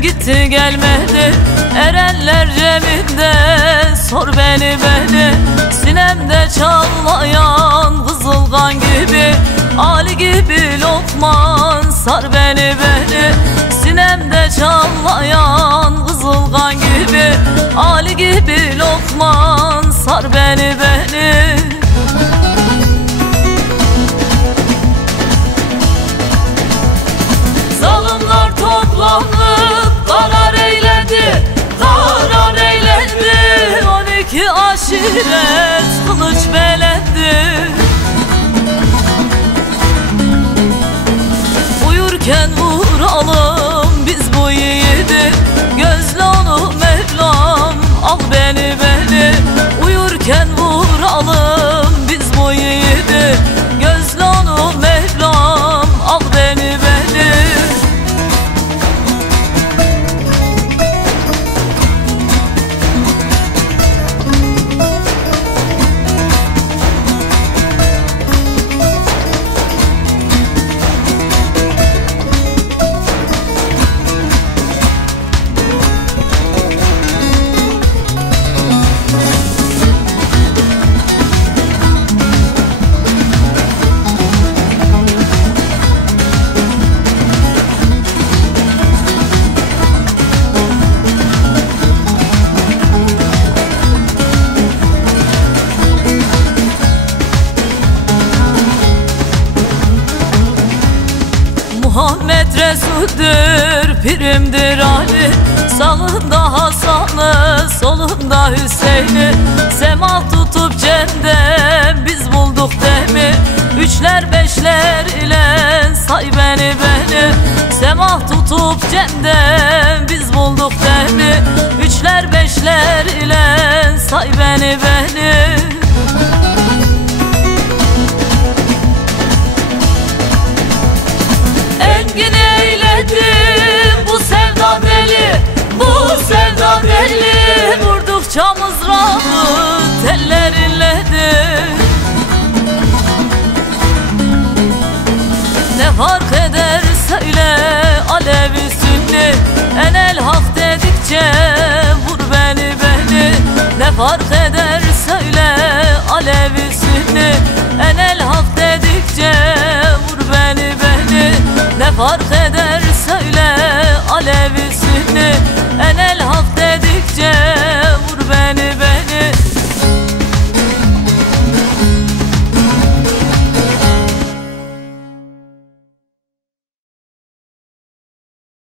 gitti gelmedi. Erenler cebinde sor beni. Sinemde çağlayan kızılgan gibi, Ali gibi Lokman sar beni. Sinemde çağlayan kızılgan gibi, Ali gibi Lokman sar beni. Zalimler toplanıp karar eyledi, 12 aşiret kılıç belendi. Uyurken vuralım biz bu yiğidi, gözle onu Mevlam al beni. Uyurken vuralım biz bu yiğidi, gözle onu Mevlam al beni. Muhammed Resul'dür, pirimdir Ali, sağında Hasan'ı, solunda Hüseyin'i. Sema tutup cemden biz bulduk demi, üçler beşler ile say beni. Sema tutup cemden biz bulduk demi, üçler beşler ile say beni. Engin eyledim bu sevda deli, vurdukça mızrağı teller inledi. Ne fark eder söyle Alevi Sünni, enel hak dedikçe vur beni. Ne fark eder söyle Alevi Sünni, enel hak dedikçe vur beni. Ne fark eder söyle Alevi Sünni,